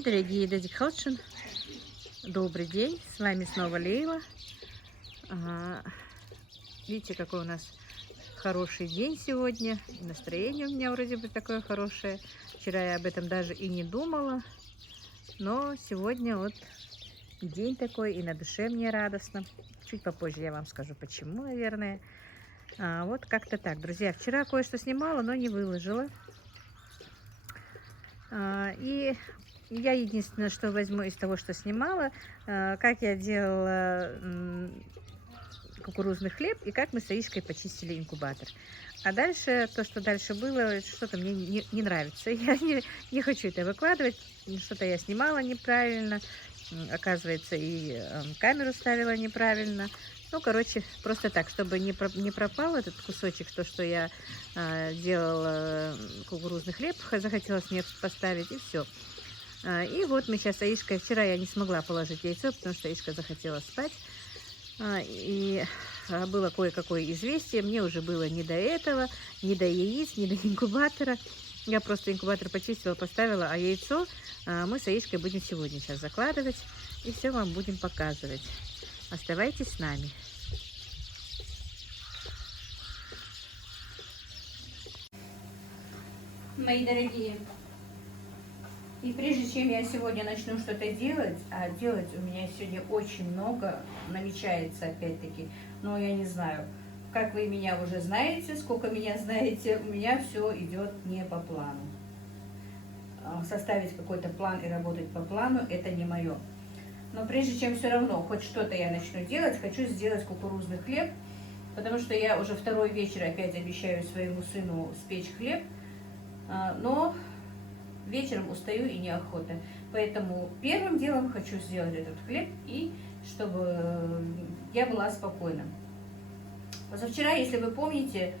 Мои дорогие Дэдди Хотшин, добрый день, с вами снова Лейла. Ага, видите, какой у нас хороший день сегодня, настроение у меня вроде бы такое хорошее. Вчера я об этом даже и не думала, но сегодня вот день такой, и на душе мне радостно. Чуть попозже я вам скажу, почему, наверное. Вот как-то так, друзья. Вчера кое-что снимала, но не выложила. И я единственное, что возьму из того, что снимала, как я делала кукурузный хлеб и как мы с Аишкой почистили инкубатор. А дальше, то, что дальше было, что-то мне не нравится. Я не хочу это выкладывать. Что-то я снимала неправильно. Оказывается, и камеру ставила неправильно. Ну, короче, просто так, чтобы не пропал этот кусочек, то, что я делала кукурузный хлеб, захотелось мне поставить, и все. И вот мы сейчас с Аишкой, вчера я не смогла положить яйцо, потому что Аишка захотела спать. И было кое-какое известие, мне уже было не до этого, не до яиц, не до инкубатора. Я просто инкубатор почистила, поставила, а яйцо мы с Аишкой будем сегодня сейчас закладывать. И все вам будем показывать. Оставайтесь с нами. Мои дорогие, и прежде чем я сегодня начну что-то делать, а делать у меня сегодня очень много намечается опять-таки, но я не знаю, как вы меня уже знаете, сколько меня знаете, у меня все идет не по плану. Составить какой-то план и работать по плану – это не мое. Но прежде чем все равно хоть что-то я начну делать, хочу сделать кукурузный хлеб, потому что я уже второй вечер опять обещаю своему сыну спечь хлеб, но вечером устаю и неохота. Поэтому первым делом хочу сделать этот хлеб, и чтобы я была спокойна. Позавчера, если вы помните,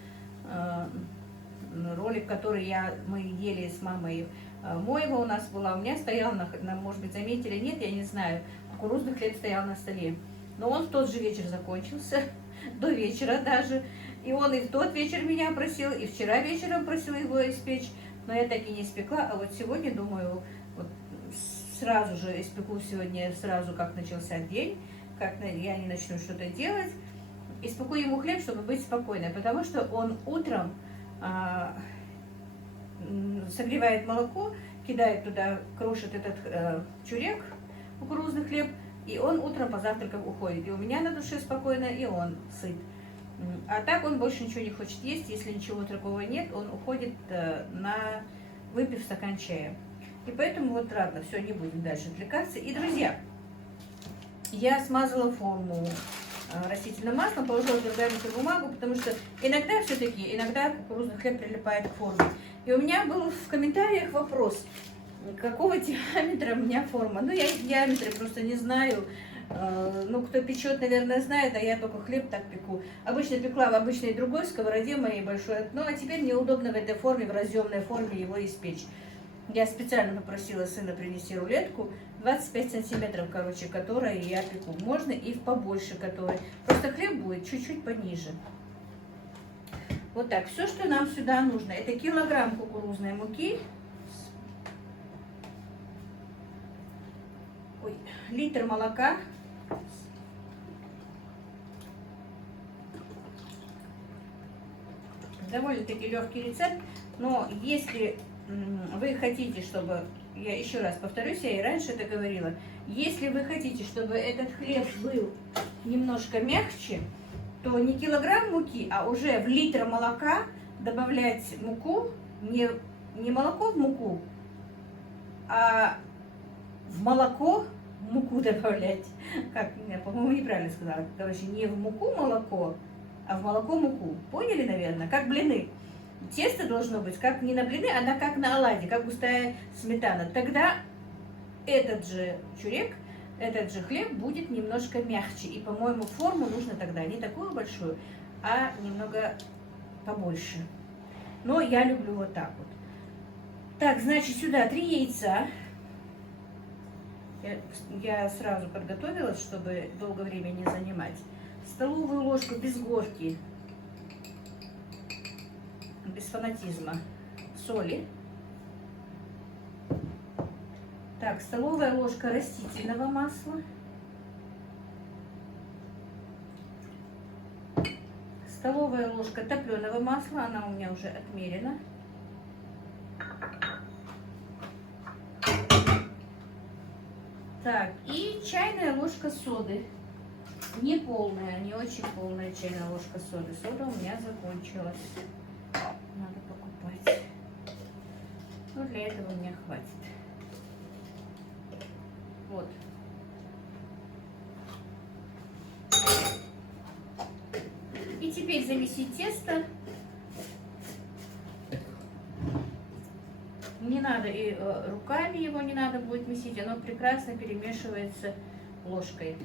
ролик, который мы ели с мамой, моего у нас была, у меня стоял, может быть, заметили, нет, я не знаю, кукурузный хлеб стоял на столе. Но он в тот же вечер закончился, до вечера даже. И он и в тот вечер меня просил, и вчера вечером просил его испечь. Но я так и не испекла, а вот сегодня, думаю, вот сразу же испеку сегодня, сразу как начался день, как я не начну что-то делать, испеку ему хлеб, чтобы быть спокойной, потому что он утром согревает молоко, кидает туда, крошит этот чурек, кукурузный хлеб, и он утром по завтракам уходит. И у меня на душе спокойно, и он сыт. А так он больше ничего не хочет есть, если ничего такого нет, он уходит выпив стакан чая. И поэтому вот ладно, все, не будем дальше отвлекаться. И, друзья, я смазала форму растительным маслом, положила пергаментную бумагу, потому что иногда кукурузный хлеб прилипает к форме. И у меня был в комментариях вопрос, какого диаметра у меня форма. Ну, я диаметра просто не знаю. Ну, кто печет, наверное, знает, а я только хлеб так пеку. Обычно пекла в обычной другой сковороде моей большой. Ну, а теперь мне удобно в этой форме, в разъемной форме его испечь. Я специально попросила сына принести рулетку 25 сантиметров, короче, которой я пеку. Можно и в побольше которой. Просто хлеб будет чуть-чуть пониже. Вот так. Все, что нам сюда нужно, это килограмм кукурузной муки. Ой, литр молока. Довольно-таки легкий рецепт, но если вы хотите, чтобы, я еще раз повторюсь, я и раньше это говорила, если вы хотите, чтобы этот хлеб был немножко мягче, то не килограмм муки, а уже в литр молока добавлять муку, не молоко в муку, а в молоко муку добавлять. Как, я, по-моему, неправильно сказала. Короче, не в муку молоко, а в молоко муку. Поняли, наверное? Как блины. Тесто должно быть как не на блины, а как на оладьи, как густая сметана. Тогда этот же чурек, этот же хлеб будет немножко мягче. И, по-моему, форму нужно тогда не такую большую, а немного побольше. Но я люблю вот так вот. Так, значит, сюда 3 яйца. Я сразу подготовилась, чтобы долго времени не занимать. Столовую ложку без горки, без фанатизма, соли. Так, столовая ложка растительного масла. Столовая ложка топленого масла, она у меня уже отмерена. Так, и чайная ложка соды. Не полная, не очень полная чайная ложка соды. Сода у меня закончилась. Надо покупать. Но для этого у меня хватит. Вот. И теперь замесить тесто. Не надо и руками его не надо будет месить, оно прекрасно перемешивается ложкой.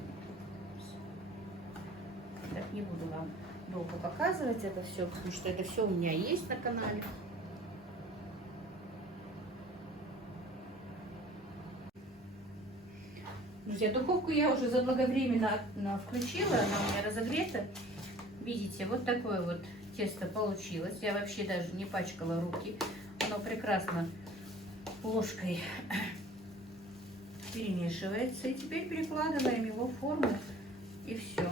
Так, не буду вам долго показывать это все, потому что это все у меня есть на канале. Друзья, духовку я уже заблаговременно включила, она у меня разогрета. Видите, вот такое вот тесто получилось. Я вообще даже не пачкала руки. Оно прекрасно ложкой перемешивается. И теперь перекладываем его в форму, и все.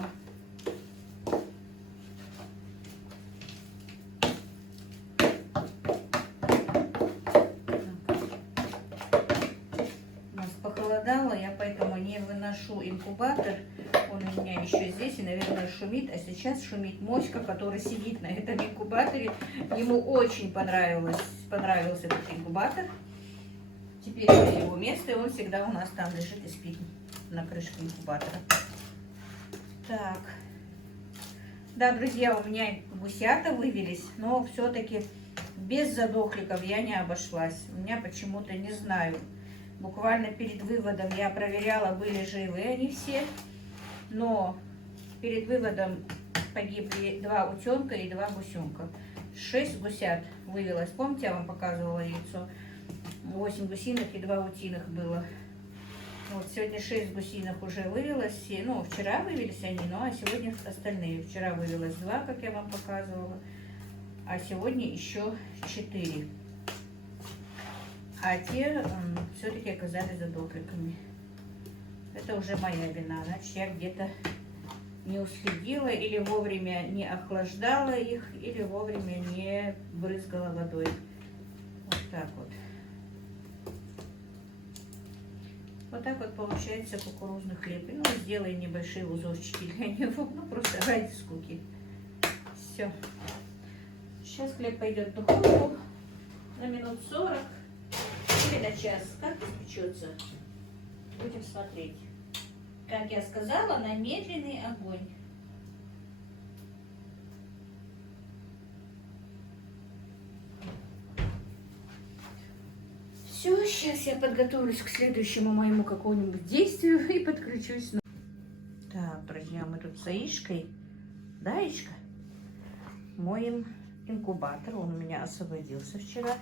У нас похолодало, я поэтому не выношу инкубатор. Он у меня еще здесь и, наверное, шумит. А сейчас шумит Моська, который сидит на этом инкубаторе. Ему очень понравился этот инкубатор. Теперь это его место, и он всегда у нас там лежит и спит на крышке инкубатора. Так. Да, друзья, у меня гусята вывелись, но все-таки без задохликов я не обошлась. У меня почему-то, не знаю, буквально перед выводом я проверяла, были живы они все. Но перед выводом погибли 2 утенка и 2 гусенка. 6 гусят вывелось. Помните, я вам показывала яйцо? 8 гусинок и 2 утиных было. Вот сегодня 6 гусинок уже вывелось. Ну, вчера вывелись они, ну а сегодня остальные. Вчера вывелось 2, как я вам показывала. А сегодня еще 4. А те все-таки оказались задохликами. Это уже моя вина. Значит, я где-то не уследила, или вовремя не охлаждала их, или вовремя не брызгала водой. Вот так вот. Вот так вот получается кукурузный хлеб. Ну, сделаем небольшие узорчики для него, ну, просто ради скуки. Все. Сейчас хлеб пойдет в духовку на минут 40 или на час. Как испечется? Будем смотреть. Как я сказала, на медленный огонь. Все, сейчас я подготовлюсь к следующему моему какому-нибудь действию и подключусь. Так, друзья, мы тут с Аишкой, да, Аишка, моем инкубатор. Он у меня освободился вчера.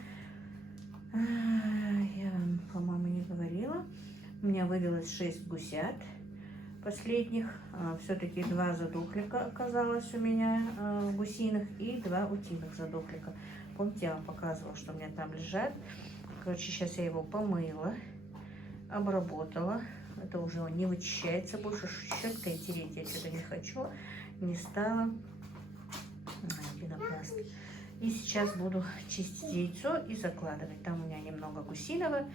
Я вам, по-моему, не говорила. У меня вывелось 6 гусят последних. Все-таки 2 задохлика оказалось у меня гусиных и 2 утиных задохлика. Помните, я вам показывала, что у меня там лежат. Короче, сейчас я его помыла, обработала. Это уже он не вычищается больше. Щеткой тереть я что-то не хочу. Не стала. Пенопласт. И сейчас буду чистить яйцо и закладывать. Там у меня немного гусиного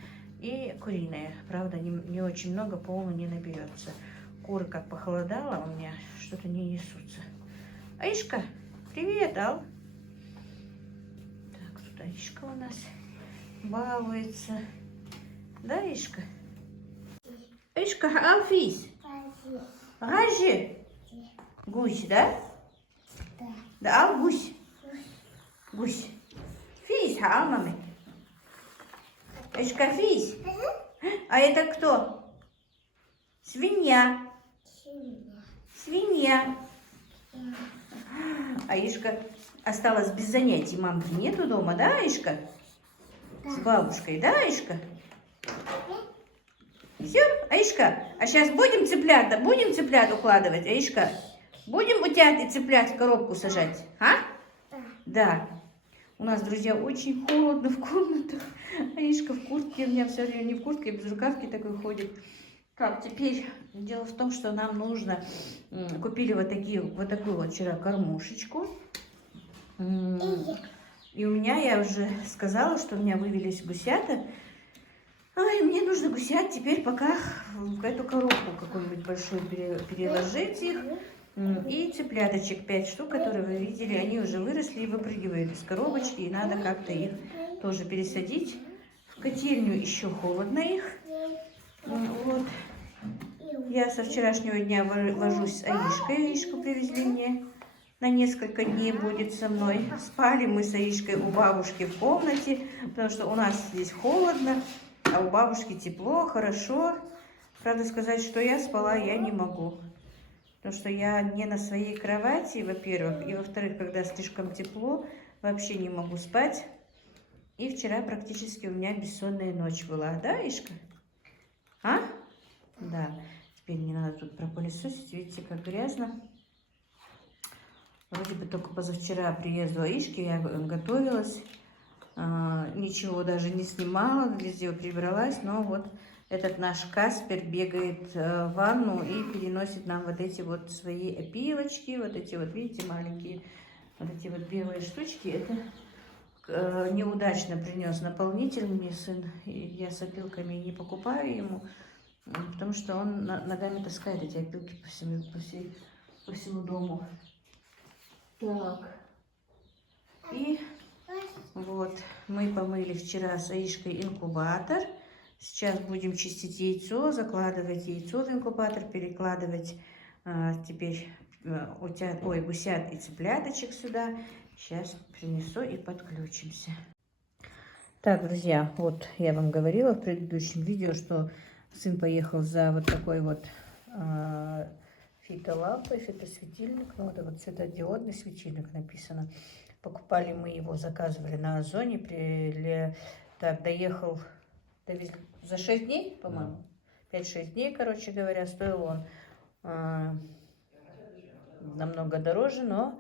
и куриное. Правда, не очень много, полно не наберется. Куры как похолодало, у меня что-то не несутся. Аишка, привет, Ал. Так, тут Аишка у нас балуется. Да, Аишка? Аишка, Алфис? Гажи? Гусь, да? Да, Ал, гусь. Гусь. Фись, а, маме? Аишка, фись. А это кто? Свинья. Свинья. Аишка осталась без занятий. Мамки нету дома, да, Аишка? С бабушкой, да, Аишка? Все, Аишка, а сейчас будем цыплят укладывать, Аишка? Будем утят и цыплят в коробку сажать, а? Да. У нас, друзья, очень холодно в комнатах. Аишка в куртке, у меня все время не в куртке, а без рукавки такой ходит. Так, теперь дело в том, что нам нужно... Купили вот такую вот вчера кормушечку. И у меня, я уже сказала, что у меня вывелись гусята. И мне нужно гусят теперь пока в эту коробку какую-нибудь большую переложить их. И цыпляточек 5 штук, которые вы видели, они уже выросли и выпрыгивают из коробочки. И надо как-то их тоже пересадить. В котельню еще холодно их. Вот. Я со вчерашнего дня вожусь с Аишкой. Аишку привезли мне. На несколько дней будет со мной. Спали мы с Аишкой у бабушки в комнате, потому что у нас здесь холодно, а у бабушки тепло, хорошо. Правда сказать, что я спала, я не могу. Потому что я не на своей кровати, во-первых, и во-вторых, когда слишком тепло, вообще не могу спать. И вчера практически у меня бессонная ночь была. Да, Аишка? А? Да. Теперь не надо тут пропылесосить. Видите, как грязно. Вроде бы только позавчера приезду Аишки я готовилась. Ничего даже не снимала, везде прибралась. Но вот этот наш Каспер бегает в ванну и переносит нам вот эти вот свои опилочки. Вот эти вот, видите, маленькие, вот эти вот белые штучки. Это неудачно принес наполнитель мне сын. И я с опилками не покупаю ему. Потому что он ногами таскает эти опилки по всему дому. Так. И вот мы помыли вчера с Аишкой инкубатор. Сейчас будем чистить яйцо, закладывать яйцо в инкубатор, перекладывать теперь гусят и цыпляточек сюда. Сейчас принесу и подключимся. Так, друзья, вот я вам говорила в предыдущем видео, что сын поехал за вот такой вот фитолампой, фитосветильник. Ну, это вот светодиодный светильник написано. Покупали мы его, заказывали на Озоне. Так, довезли за 6 дней, по-моему. 5-6 дней, короче говоря, стоил он намного дороже, но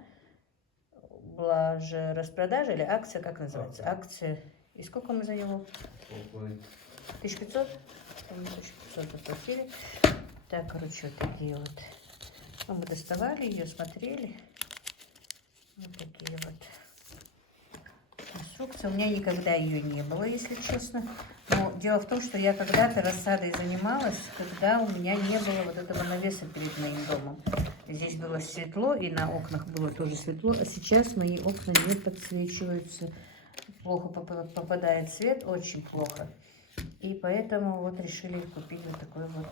была же распродажа или акция, как называется? Акция. И сколько мы за него? 1500? 1500 заплатили. Так, короче, вот такие вот. Ну, мы доставали ее, смотрели. Вот такие вот инструкции. У меня никогда ее не было, если честно. Но дело в том, что я когда-то рассадой занималась, когда у меня не было вот этого навеса перед моим домом. Здесь было светло, и на окнах было тоже светло. А сейчас мои окна не подсвечиваются. Плохо попадает свет, очень плохо. И поэтому вот решили купить вот такой вот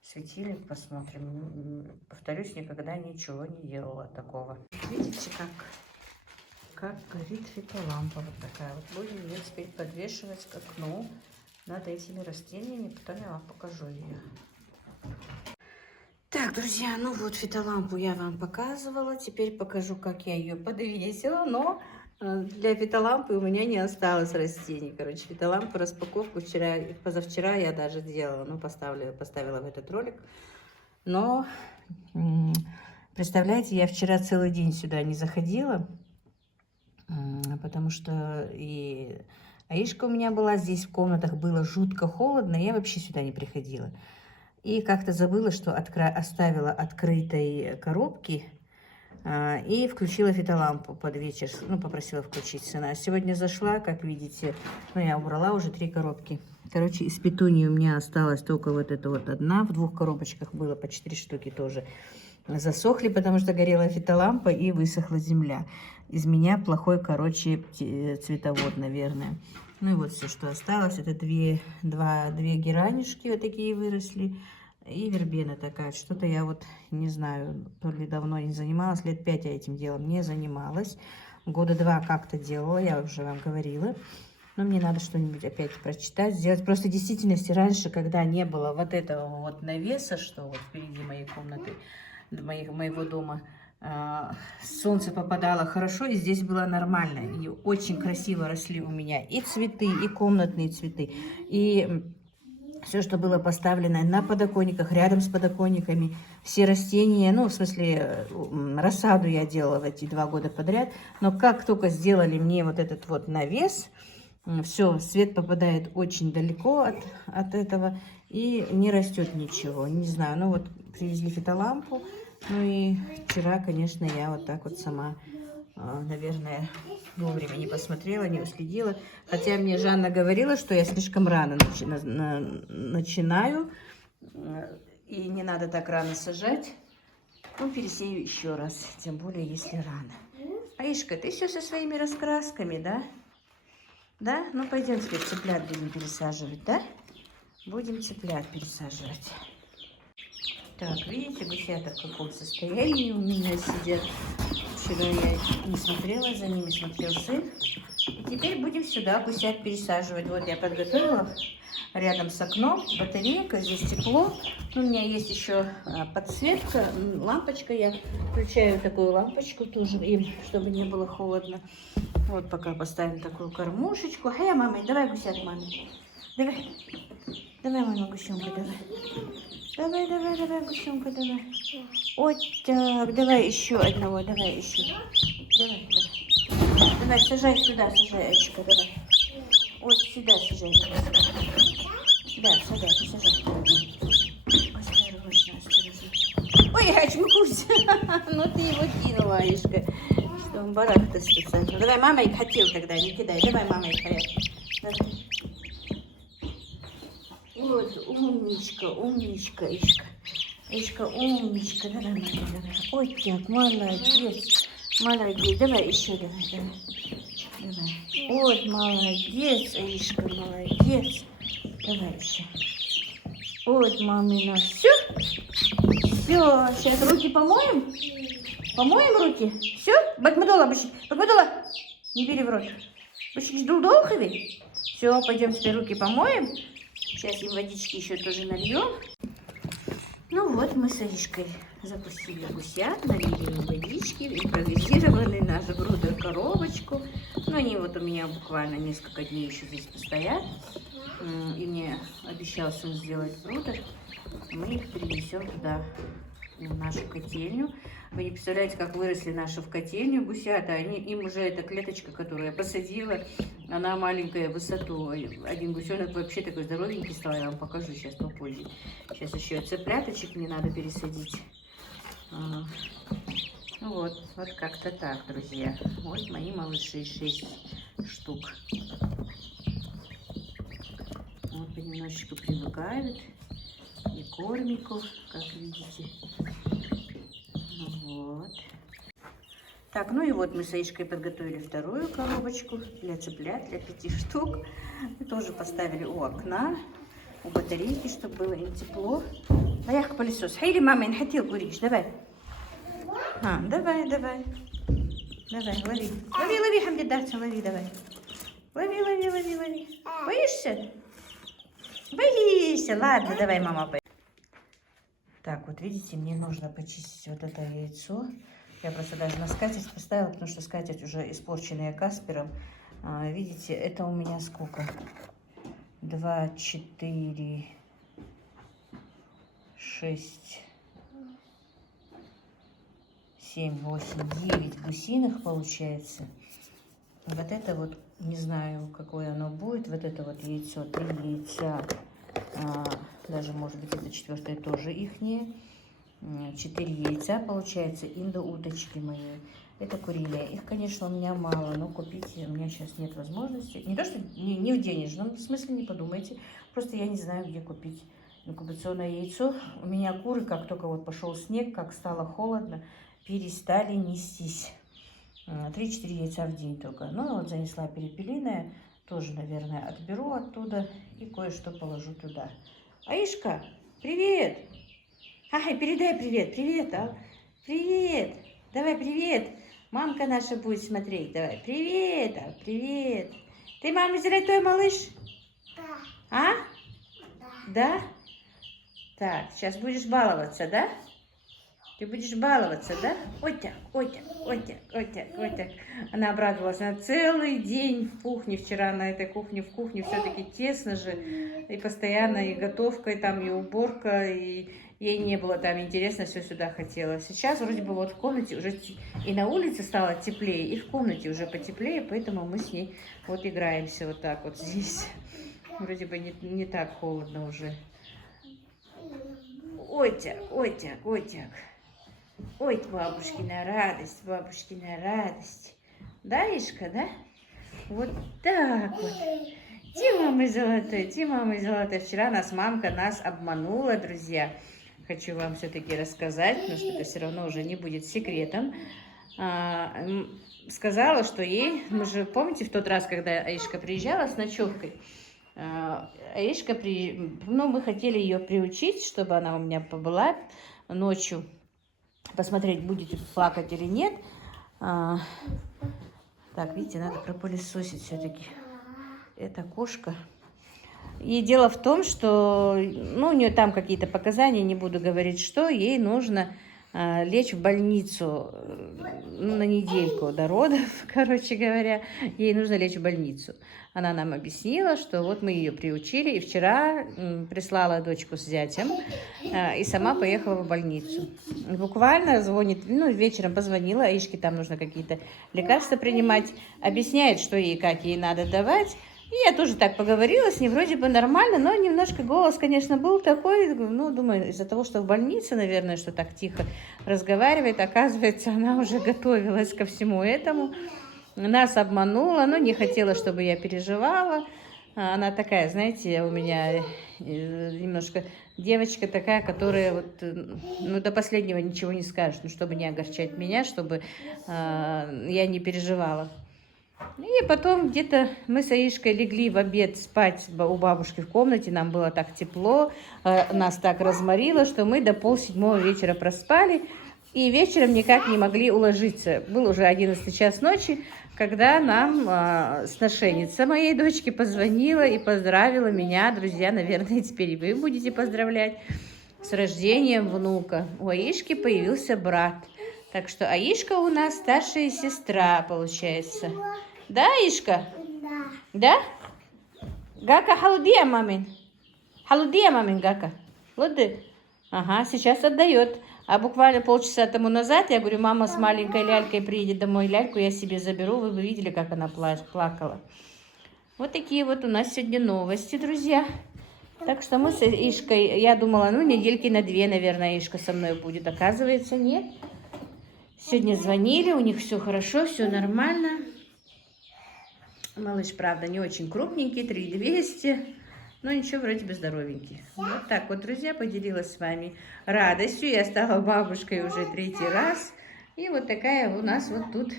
светильник. Посмотрим. Повторюсь, никогда ничего не делала такого. Видите, как горит фитолампа. Вот такая вот. Будем ее теперь подвешивать к окну над этими растениями. Потом я вам покажу ее. Так, друзья, ну вот фитолампу я вам показывала. Теперь покажу, как я ее подвесила. Но для фитолампы у меня не осталось растений. Короче, фитолампу распаковку позавчера я даже делала. Ну, поставила в этот ролик. Но, представляете, я вчера целый день сюда не заходила. Потому что и Аишка у меня была здесь, в комнатах было жутко холодно. Я вообще сюда не приходила. И как-то забыла, что оставила открытой коробки. И включила фитолампу под вечер, ну, попросила включить сына. Сегодня зашла, как видите, ну, я убрала уже 3 коробки. Короче, из петунии у меня осталась только вот эта вот одна. В 2 коробочках было по 4 штуки тоже. Засохли, потому что горела фитолампа и высохла земля. Из меня плохой, короче, цветовод, наверное. Ну и вот все, что осталось. Это две геранюшки вот такие выросли. И вербена такая. Что-то я вот не знаю, то ли давно не занималась. Лет 5 я этим делом не занималась. Года 2 как-то делала, я уже вам говорила. Но мне надо что-нибудь опять прочитать, сделать. Просто в действительности раньше, когда не было вот этого вот навеса, что вот впереди моей комнаты, моего дома, солнце попадало хорошо, и здесь было нормально. И очень красиво росли у меня и цветы, и комнатные цветы, и все, что было поставлено на подоконниках, рядом с подоконниками, все растения, ну, в смысле, рассаду я делала в эти 2 года подряд, но как только сделали мне вот этот вот навес, все, свет попадает очень далеко от этого, и не растет ничего, не знаю, ну вот привезли фитолампу, ну и вчера, конечно, я вот так вот сама, наверное, вовремя не посмотрела, не уследила. Хотя мне Жанна говорила, что я слишком рано начинаю. И не надо так рано сажать. Ну, пересею еще раз. Тем более, если рано. Аишка, ты все со своими раскрасками, да? Да? Ну, пойдем теперь цыплят будем пересаживать, да? Будем цыплят пересаживать. Так, видите, гусята в каком состоянии у меня сидят. Вчера я не смотрела за ними, смотрел сын. И теперь будем сюда гусят пересаживать. Вот я подготовила рядом с окном батарейка, здесь тепло. У меня есть еще подсветка, лампочка. Я включаю такую лампочку тоже, им, чтобы не было холодно. Вот пока поставим такую кормушечку. Эй, мама, давай гусят, маме. Давай. Давай, мама, гусенка, давай. Давай, гусенка, давай. Вот так, давай еще одного, давай еще. Давай. Давай, сажай сюда, сажай, Аечка, давай. Вот сюда сажай. Да, сажай, сажай. Осторожно. Ой, очмукусь. Ну ты его кинула, Аишка. Что он барахтает специально. Давай, мама их хотел тогда, не кидай. Давай, мама их хотел. Вот, умничка, Ишка. Ишка, умничка, давай, мама, давай. Ой, так, молодец. Давай еще, давай. Вот, молодец, Ишка, молодец. Давай еще. Вот, мамина, все. Все, сейчас руки помоем? Помоем руки? Все? Бакмадола, Бакмадола, не бери в рот. Башик ждул долхови? Все, пойдем теперь руки помоем. Сейчас им водички еще тоже нальем. Ну вот, мы с Аишкой запустили гусят, налили им водички, импровизированный наш брудер коробочку. Ну, они вот у меня буквально несколько дней еще здесь постоят. И мне обещал сын сделать брудер. Мы их перенесем туда, в нашу котельню. Вы не представляете, как выросли наши в котельню гусята. Им уже эта клеточка, которую я посадила, она маленькая в высоту. Один гусенок вообще такой здоровенький стал, я вам покажу сейчас попозже. Сейчас еще цыпляточек мне надо пересадить. Ну вот как-то так, друзья. Вот мои малыши, 6 штук. Вот понемножечку привыкают и кормику, как видите. Вот. Так, ну и вот мы с Аишкой подготовили вторую коробочку для цыплят, для 5 штук. Мы тоже поставили у окна, у батарейки, чтобы было им тепло. Поехали пылесос. Хайли, мама, не хотел курить, давай. Давай. Давай, лови, Хамдидарца, лови, давай. Лови. Боишься? Боишься? Ладно, давай, мама. Так, вот видите, мне нужно почистить вот это яйцо. Я просто даже на скатерть поставила, потому что скатерть уже испорченная Каспером. Видите, это у меня сколько? 2, 4, 6, 7, 8, 9 гусиных получается. Вот это вот, не знаю, какое оно будет. Вот это вот яйцо, 3 яйца. Даже, может быть, это 4-е тоже ихние. 4 яйца, получается, индоуточки мои. Это куриные. Их, конечно, у меня мало, но купить у меня сейчас нет возможности. Не то, что не в денежном смысле, не подумайте. Просто я не знаю, где купить инкубационное яйцо. У меня куры, как только вот пошел снег, как стало холодно, перестали нестись. 3-4 яйца в день только. Ну, вот занесла перепелиное. Тоже, наверное, отберу оттуда и кое-что положу туда. Аишка, привет! Ай, передай привет, привет, давай привет, мамка наша будет смотреть, давай, привет, ты мама золотой малыш? Да. Да? Так, сейчас будешь баловаться, да? Ты будешь баловаться, да? Ой так, ой так, ой так, ой так, ой так. Она обрадовалась. Она целый день в кухне, вчера на этой кухне, в кухне все-таки тесно же. И постоянно и готовка, и там и уборка, и ей не было там интересно, все сюда хотела. Сейчас вроде бы вот в комнате уже и на улице стало теплее, и в комнате уже потеплее, поэтому мы с ней вот играемся вот так вот здесь. Вроде бы не так холодно уже. Ой так, ой так, ой так. Ой, бабушкина радость. Да, Ишка, да? Вот так вот. Ты, мама золотой. Вчера мамка нас обманула, друзья. Хочу вам все-таки рассказать, потому что это все равно уже не будет секретом. Сказала, что ей, мы же помните в тот раз, когда Аишка приезжала с ночевкой, Аишка, ну, мы хотели ее приучить, чтобы она у меня побыла ночью, посмотреть, будете плакать или нет. Так, видите, надо пропылесосить все-таки. Это кошка. И дело в том, что, ну, у нее там какие-то показания, не буду говорить, что ей нужно лечь в больницу на недельку до родов, короче говоря, ей нужно лечь в больницу. Она нам объяснила, что вот мы ее приучили, и вчера прислала дочку с зятем, и сама поехала в больницу. Буквально звонит, ну, вечером позвонила, Аишке там нужно какие-то лекарства принимать, объясняет, что ей, как ей надо давать. И я тоже так поговорила с ней, вроде бы нормально, но немножко голос, конечно, был такой, ну, думаю, из-за того, что в больнице, наверное, что так тихо разговаривает, оказывается, она уже готовилась ко всему этому, нас обманула, но не хотела, чтобы я переживала. Она такая, знаете, у меня немножко девочка такая, которая вот, ну, до последнего ничего не скажет, ну, чтобы не огорчать меня, чтобы я не переживала. И потом где-то мы с Аишкой легли в обед спать у бабушки в комнате, нам было так тепло, нас так разморило, что мы до 6:30 вечера проспали, и вечером никак не могли уложиться. Был уже 11 час ночи, когда нам сношенница моей дочки позвонила и поздравила меня, друзья, наверное, теперь и вы будете поздравлять, с рождением внука. У Аишки появился брат. Так что Аишка у нас старшая сестра, получается. Да, Аишка? Да. Да? Гака, халудия, мамин. Халудия, мамин, Гака. Лады. Ага, сейчас отдает. А буквально полчаса тому назад, я говорю, мама с маленькой лялькой приедет домой, ляльку я себе заберу. Вы бы видели, как она плакала. Вот такие вот у нас сегодня новости, друзья. Так что мы с Аишкой, я думала, ну, недельки на 2, наверное, Аишка со мной будет. Оказывается, нет. Сегодня звонили, у них все хорошо, все нормально. Малыш, правда, не очень крупненький, 3200, но ничего, вроде бы здоровенький. Вот так вот, друзья, поделилась с вами радостью. Я стала бабушкой уже 3-й раз. И вот такая у нас вот тут,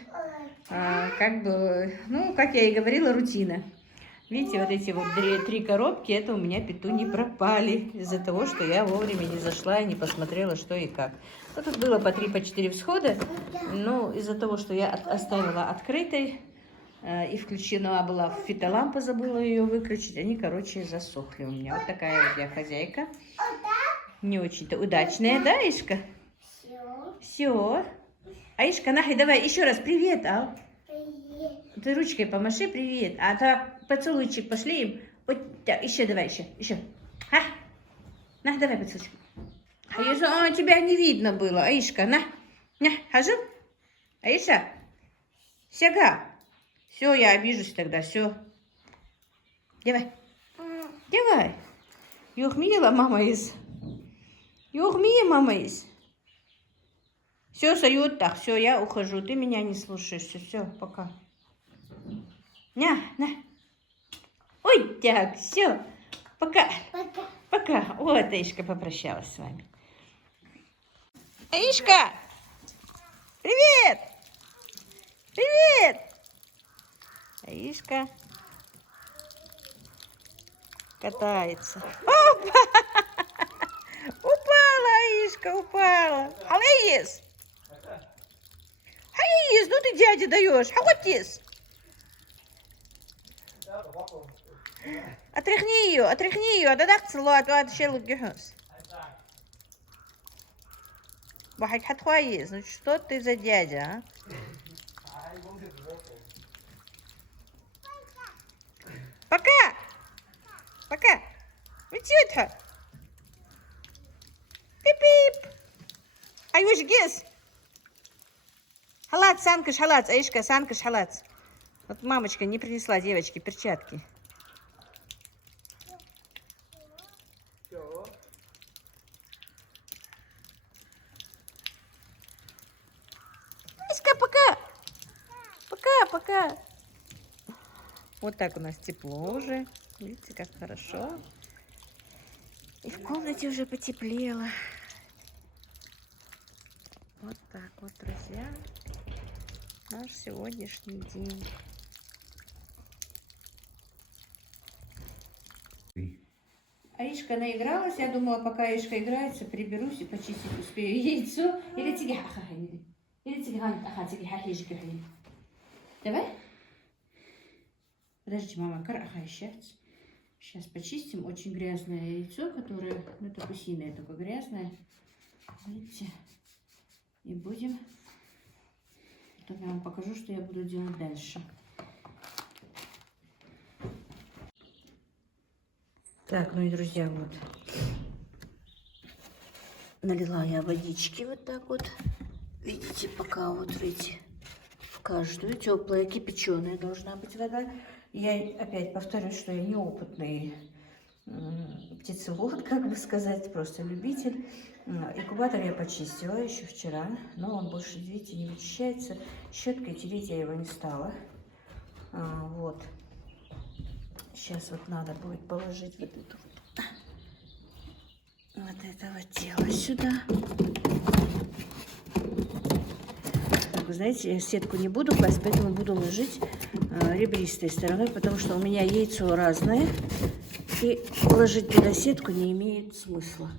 как бы, ну, как я и говорила, рутина. Видите, вот эти вот 3 коробки, это у меня петуни пропали из-за того, что я вовремя не зашла и не посмотрела, что и как. Ну, тут было по 3, по 4 всхода, но из-за того, что я оставила открытой и включена была фитолампа, забыла ее выключить, они, короче, засохли у меня. Вот такая вот я хозяйка. Не очень-то удачная, да, Ишка? Все. Аишка, нахай, давай еще раз привет, а? Ты ручкой помаши, привет. А так поцелуйчик пошли им. Вот так, еще давай, еще. Ха? На, давай поцелуйчик. А тебя не видно было, Аишка, на, хожу. Аиша, сяга. Все, я обижусь тогда, все. Давай. Юхмила, мама из. Мама из. Все, Сают, так, все, я ухожу. Ты меня не слушаешь. Все, пока. На. Ой, так, все. Пока. Пока. Вот, Аишка попрощалась с вами. Аишка! Привет! Привет! Аишка катается. Опа! Упала, Аишка, упала. Алеис! Алеис, ну ты дяде даешь. Хаватис! Отряхни ее, а тогда целует, а ще лугихус. Бахать хатхуаез. Ну что ты за дядя, а? Пока! Пока! Идет. Пип-пип! Аюш гес! Халат, санкаш, халат, Аишка, санкаш, халат. Вот мамочка не принесла девочке перчатки. Аишка, пока! Пока, пока! Вот так у нас тепло уже. Видите, как хорошо. И в комнате уже потеплело. Вот так вот, друзья. Наш сегодняшний день. Аишка наигралась. Я думала, пока Аишка играется, приберусь и почистить успею яйцо. Или тебе Давай. Подожди, мама, сейчас почистим очень грязное яйцо, которое, ну, это гусиное, такое грязное. Видите? И будем... Потом я вам покажу, что я буду делать дальше. Так, ну и, друзья, вот. Налила я водички вот так вот. Видите, пока вот, видите, в каждую теплая, кипяченая должна быть вода. Я опять повторюсь, что я неопытный птицевод, как бы сказать, просто любитель. Инкубатор я почистила еще вчера, но он больше, видите, не вычищается. Щеткой тереть я его не стала. Вот. Сейчас вот надо будет положить вот эту вот это вот дело сюда. Так, вы знаете, я сетку не буду класть, поэтому буду ложить ребристой стороной, потому что у меня яйцо разное. И положить туда сетку не имеет смысла.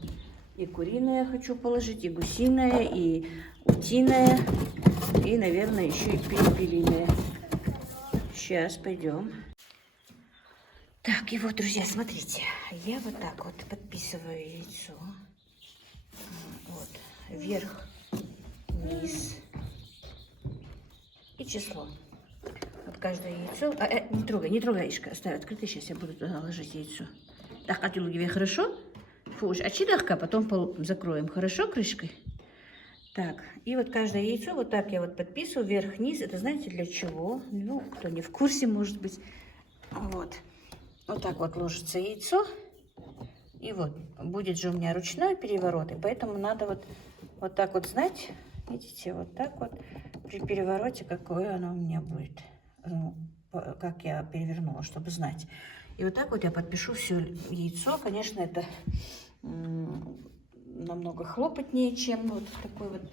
И куриное хочу положить, и гусиное, и утиное, и, наверное, еще и перепелиное. Сейчас пойдем. Так, и вот, друзья, смотрите. Я вот так вот подписываю яйцо. Вот. Вверх, вниз. И число. Вот каждое яйцо. Не трогай, Ишка, оставь открытый. Сейчас я буду туда ложить яйцо. Так, а ты хорошо? Фуш, а чидахка, потом закроем. Хорошо крышкой? Так, и вот каждое яйцо вот так я вот подписываю вверх-вниз. Это знаете для чего? Ну, кто не в курсе, может быть. Вот. Вот так вот ложится яйцо. И вот будет же у меня ручной переворот. И поэтому надо вот так вот знать. Видите, вот так вот при перевороте, какое оно у меня будет. Ну, как я перевернула, чтобы знать. И вот так вот я подпишу все яйцо. Конечно, это намного хлопотнее, чем вот такой вот.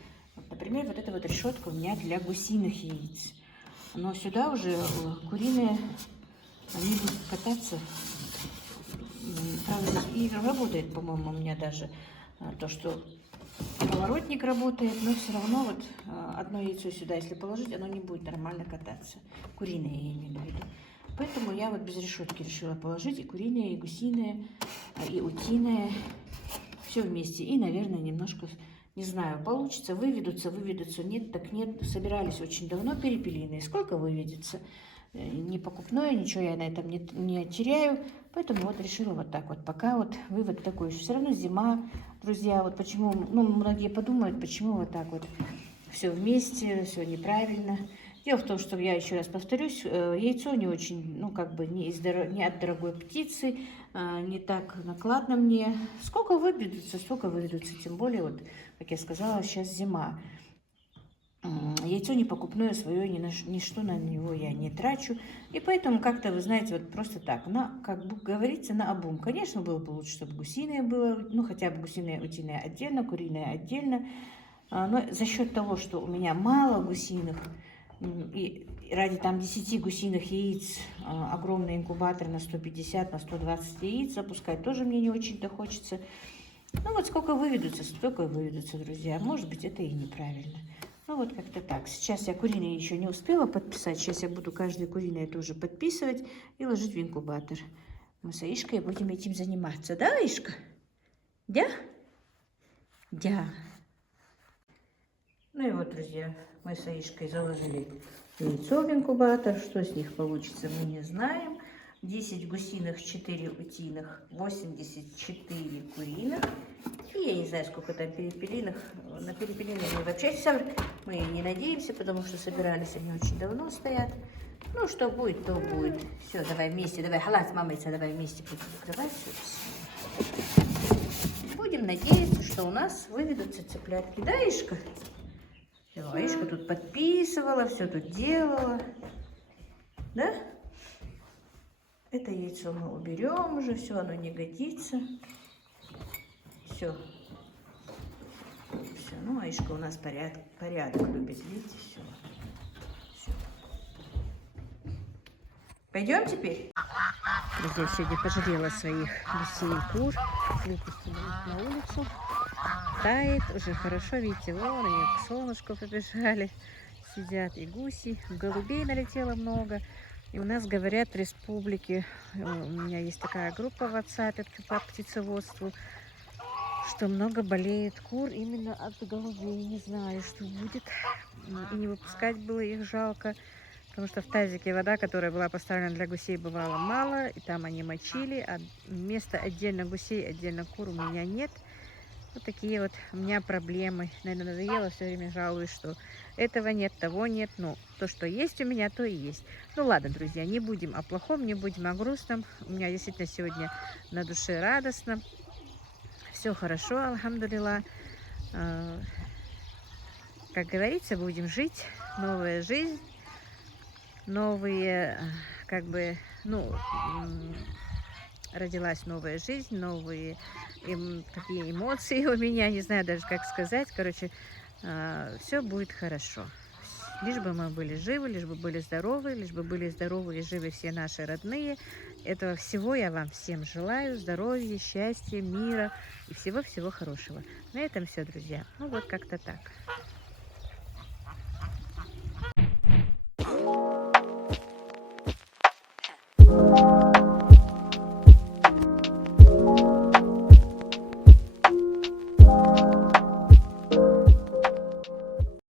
Например, вот эта вот решетка у меня для гусиных яиц. Но сюда уже куриные, они будут кататься. Правда, и работает, по-моему, у меня даже то, что поворотник работает, но все равно вот одно яйцо сюда, если положить, оно не будет нормально кататься. Куриные, я имею в виду. Поэтому я вот без решетки решила положить и куриные, и гусиные, и утиные. Все вместе. И, наверное, немножко, не знаю, получится, выведутся, нет, так нет. Собирались очень давно перепелиные. Сколько выведется? Не покупное, ничего я на этом не теряю. Поэтому вот решила вот так вот. Пока вот вывод такой. Все равно зима, друзья. Вот почему, ну, многие подумают, почему вот так вот все вместе, все неправильно. Дело в том, что я еще раз повторюсь, яйцо не очень, ну, как бы не от дорогой птицы, не так накладно мне. Сколько выведутся, столько выведутся. Тем более, вот, как я сказала, сейчас зима. Яйцо не покупное свое, ничто на него я не трачу. И поэтому как-то, вы знаете, вот просто так, как бы говорится, на обум. Конечно, было бы лучше, чтобы гусиное было, ну, хотя бы гусиное, утиное отдельно, куриное отдельно. Но за счет того, что у меня мало гусиных, и ради там 10 гусиных яиц огромный инкубатор на 150, на 120 яиц запускать тоже мне не очень-то хочется. Ну вот сколько выведутся, столько выведутся, друзья. Может быть, это и неправильно. Ну вот как-то так. Сейчас я куриные еще не успела подписать. Сейчас я буду каждое куриное тоже подписывать и ложить в инкубатор. Мы с Аишкой будем этим заниматься. Да, Аишка? Да? Да. Ну и вот, друзья, мы с Аишкой заложили яйцо в инкубатор. Что с них получится, мы не знаем. 10 гусиных, 4 утиных, 84 куриных. И я не знаю, сколько там перепелиных. На перепелиных мы вообще мы не надеемся, потому что собирались они очень давно стоят. Ну, что будет, то будет. Все, давай вместе, давай, халат, мамайца, давай вместе будем открывать. Будем надеяться, что у нас выведутся цыплятки. Да, Ишка? Все, Аишка тут подписывала, все тут делала. Да? Это яйцо мы уберем уже, все, оно не годится. Все. Все, ну, Аишка у нас порядок любит, видите, все. Пойдем теперь? Друзья, сегодня пожалела своих гусей и кур. Выпустила их на улицу. Тает, уже хорошо, видите, вон они к солнышку побежали. Сидят и гуси, голубей налетело много. И у нас говорят в республике, у меня есть такая группа в WhatsApp по птицеводству, что много болеет кур именно от голубей. Не знаю, что будет. И не выпускать было их жалко. Потому что в тазике вода, которая была поставлена для гусей, бывало мало, и там они мочили, а вместо отдельно гусей, отдельно кур у меня нет. Вот такие вот у меня проблемы. Наверное, надоело, все время жалуюсь, что этого нет, того нет. Ну, то, что есть у меня, то и есть. Ну, ладно, друзья, не будем о плохом, не будем о грустном. У меня действительно сегодня на душе радостно. Все хорошо, алхамдулилла. Как говорится, будем жить. Новая жизнь. Новые, как бы, ну, родилась новая жизнь, новые какие эмоции у меня, не знаю даже, как сказать. Короче, все будет хорошо. Лишь бы мы были живы, лишь бы были здоровы, лишь бы были здоровы и живы все наши родные. Этого всего я вам всем желаю. Здоровья, счастья, мира и всего-всего хорошего. На этом все, друзья. Ну, вот как-то так.